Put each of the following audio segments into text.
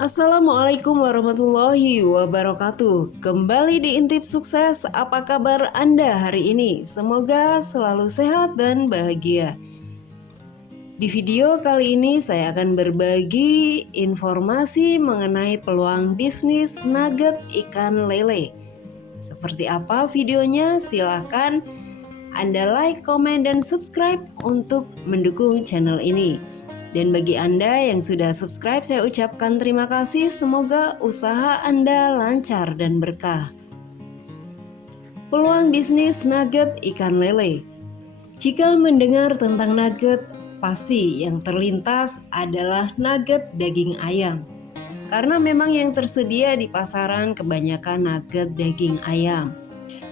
Assalamualaikum warahmatullahi wabarakatuh. Kembali di Intip Sukses. Apa kabar Anda hari ini? Semoga selalu sehat dan bahagia. Di video kali ini saya akan berbagi informasi mengenai peluang bisnis nugget ikan lele. Seperti apa videonya? Silahkan Anda like, komen, dan subscribe untuk mendukung channel ini. Dan bagi Anda yang sudah subscribe, saya ucapkan terima kasih. Semoga usaha Anda lancar dan berkah. Peluang bisnis nugget ikan lele. Jika mendengar tentang nugget, pasti yang terlintas adalah nugget daging ayam. Karena memang yang tersedia di pasaran kebanyakan nugget daging ayam.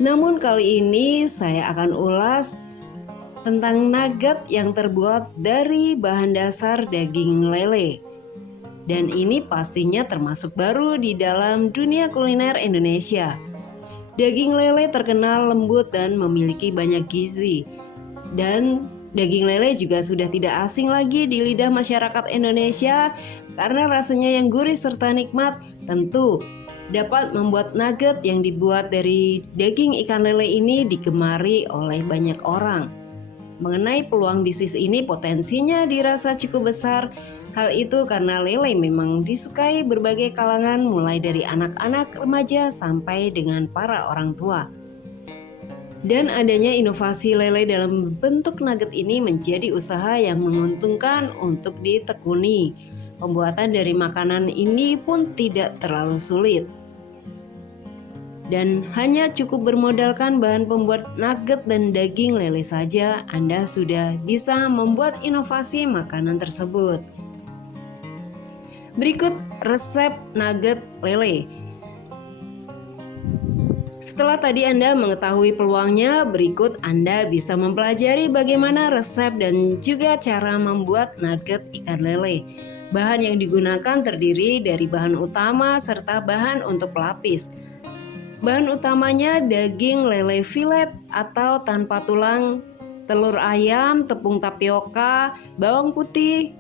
Namun kali ini saya akan ulas tentang nugget yang terbuat dari bahan dasar daging lele. Dan ini pastinya termasuk baru di dalam dunia kuliner Indonesia. Daging lele terkenal lembut dan memiliki banyak gizi. Dan daging lele juga sudah tidak asing lagi di lidah masyarakat Indonesia karena rasanya yang gurih serta nikmat. Tentu dapat membuat nugget yang dibuat dari daging ikan lele ini digemari oleh banyak orang. Mengenai peluang bisnis ini, potensinya dirasa cukup besar. Hal itu karena lele memang disukai berbagai kalangan, mulai dari anak-anak, remaja sampai dengan para orang tua. Dan adanya inovasi lele dalam bentuk nugget ini menjadi usaha yang menguntungkan untuk ditekuni. Pembuatan dari makanan ini pun tidak terlalu sulit. Dan hanya cukup bermodalkan bahan pembuat nugget dan daging lele saja, Anda sudah bisa membuat inovasi makanan tersebut. Berikut resep nugget lele. Setelah tadi Anda mengetahui peluangnya, berikut Anda bisa mempelajari bagaimana resep dan juga cara membuat nugget ikan lele. Bahan yang digunakan terdiri dari bahan utama serta bahan untuk pelapis. Bahan utamanya daging lele filet atau tanpa tulang, telur ayam, tepung tapioka, bawang putih,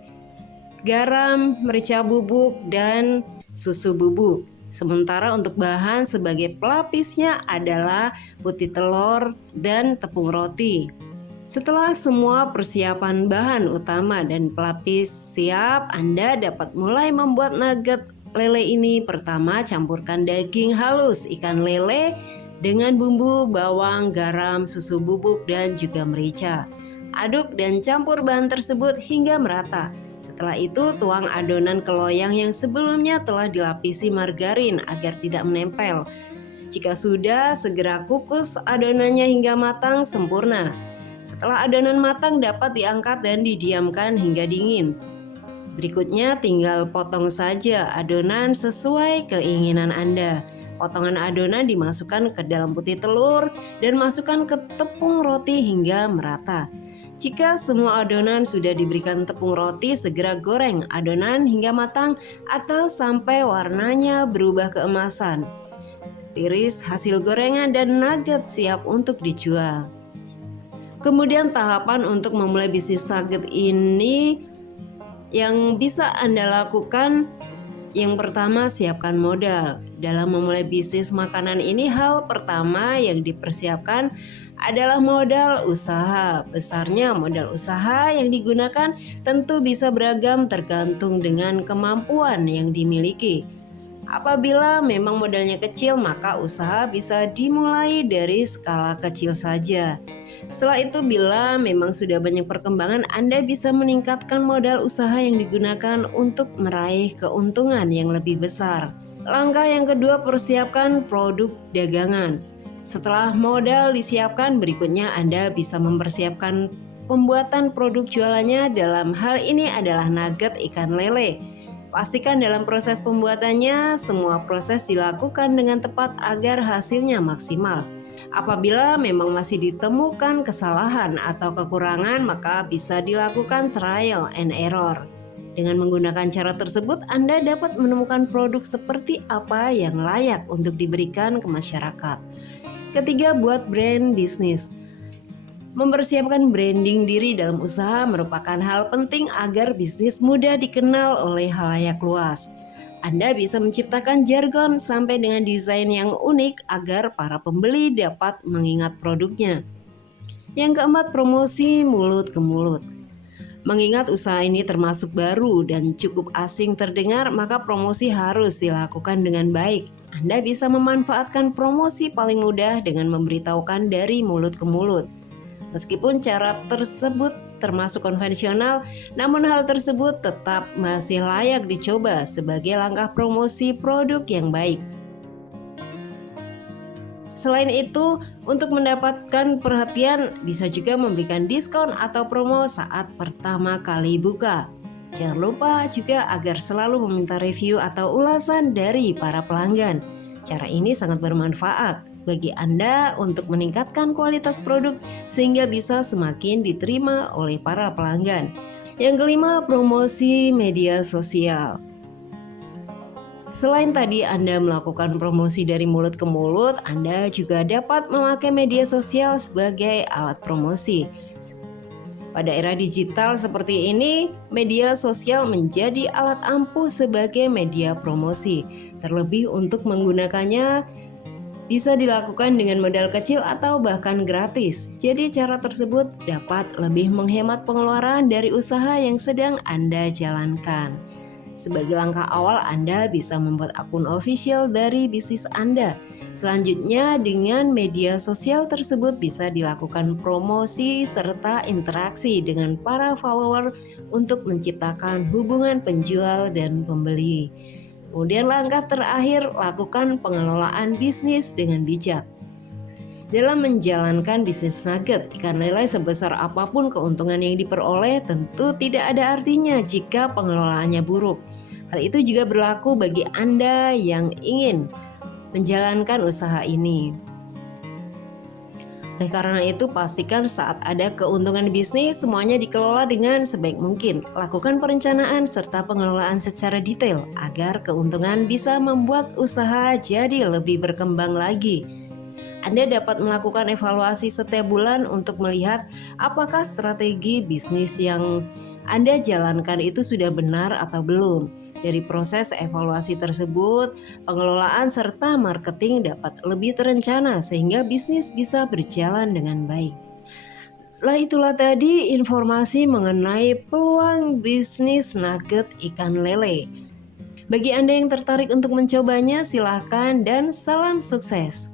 garam, merica bubuk, dan susu bubuk. Sementara untuk bahan sebagai pelapisnya adalah putih telur dan tepung roti. Setelah semua persiapan bahan utama dan pelapis siap, Anda dapat mulai membuat nugget lele ini. Pertama, campurkan daging halus ikan lele dengan bumbu, bawang, garam, susu bubuk, dan juga merica. Aduk dan campur bahan tersebut hingga merata. Setelah itu, tuang adonan ke loyang yang sebelumnya telah dilapisi margarin agar tidak menempel. Jika sudah, segera kukus adonannya hingga matang sempurna. Setelah adonan matang, dapat diangkat dan didiamkan hingga dingin. Berikutnya tinggal potong saja adonan sesuai keinginan Anda. Potongan adonan dimasukkan ke dalam putih telur dan masukkan ke tepung roti hingga merata. Jika semua adonan sudah diberikan tepung roti, segera goreng adonan hingga matang atau sampai warnanya berubah keemasan. Tiris hasil gorengan dan nugget siap untuk dijual. Kemudian tahapan untuk memulai bisnis nugget ini yang bisa Anda lakukan, yang pertama siapkan modal. Dalam memulai bisnis makanan ini, hal pertama yang dipersiapkan adalah modal usaha. Besarnya modal usaha yang digunakan tentu bisa beragam tergantung dengan kemampuan yang dimiliki. Apabila memang modalnya kecil, maka usaha bisa dimulai dari skala kecil saja. Setelah itu, bila memang sudah banyak perkembangan, Anda bisa meningkatkan modal usaha yang digunakan untuk meraih keuntungan yang lebih besar. Langkah yang kedua, persiapkan produk dagangan. Setelah modal disiapkan, berikutnya Anda bisa mempersiapkan pembuatan produk jualannya. Dalam hal ini adalah nugget ikan lele. Pastikan dalam proses pembuatannya, semua proses dilakukan dengan tepat agar hasilnya maksimal. Apabila memang masih ditemukan kesalahan atau kekurangan, maka bisa dilakukan trial and error. Dengan menggunakan cara tersebut, Anda dapat menemukan produk seperti apa yang layak untuk diberikan ke masyarakat. Ketiga, buat brand bisnis. Mempersiapkan branding diri dalam usaha merupakan hal penting agar bisnis mudah dikenal oleh khalayak luas. Anda bisa menciptakan jargon sampai dengan desain yang unik agar para pembeli dapat mengingat produknya. Yang keempat, promosi mulut ke mulut. Mengingat usaha ini termasuk baru dan cukup asing terdengar, maka promosi harus dilakukan dengan baik. Anda bisa memanfaatkan promosi paling mudah dengan memberitahukan dari mulut ke mulut. Meskipun cara tersebut termasuk konvensional, namun hal tersebut tetap masih layak dicoba sebagai langkah promosi produk yang baik. Selain itu, untuk mendapatkan perhatian, bisa juga memberikan diskon atau promo saat pertama kali buka. Jangan lupa juga agar selalu meminta review atau ulasan dari para pelanggan. Cara ini sangat bermanfaat bagi Anda untuk meningkatkan kualitas produk sehingga bisa semakin diterima oleh para pelanggan. Yang kelima, promosi media sosial. Selain tadi Anda melakukan promosi dari mulut ke mulut, Anda juga dapat memakai media sosial sebagai alat promosi. Pada era digital seperti ini, media sosial menjadi alat ampuh sebagai media promosi. Terlebih untuk menggunakannya bisa dilakukan dengan modal kecil atau bahkan gratis. Jadi cara tersebut dapat lebih menghemat pengeluaran dari usaha yang sedang Anda jalankan. Sebagai langkah awal, Anda bisa membuat akun official dari bisnis Anda. Selanjutnya, dengan media sosial tersebut bisa dilakukan promosi serta interaksi dengan para follower untuk menciptakan hubungan penjual dan pembeli. Kemudian langkah terakhir, lakukan pengelolaan bisnis dengan bijak. Dalam menjalankan bisnis nugget ikan lele, sebesar apapun keuntungan yang diperoleh, tentu tidak ada artinya jika pengelolaannya buruk. Hal itu juga berlaku bagi Anda yang ingin menjalankan usaha ini. Oleh karena itu, pastikan saat ada keuntungan bisnis, semuanya dikelola dengan sebaik mungkin. Lakukan perencanaan serta pengelolaan secara detail agar keuntungan bisa membuat usaha jadi lebih berkembang lagi. Anda dapat melakukan evaluasi setiap bulan untuk melihat apakah strategi bisnis yang Anda jalankan itu sudah benar atau belum. Dari proses evaluasi tersebut, pengelolaan serta marketing dapat lebih terencana sehingga bisnis bisa berjalan dengan baik. Lah itulah tadi informasi mengenai peluang bisnis nugget ikan lele. Bagi Anda yang tertarik untuk mencobanya, silahkan dan salam sukses.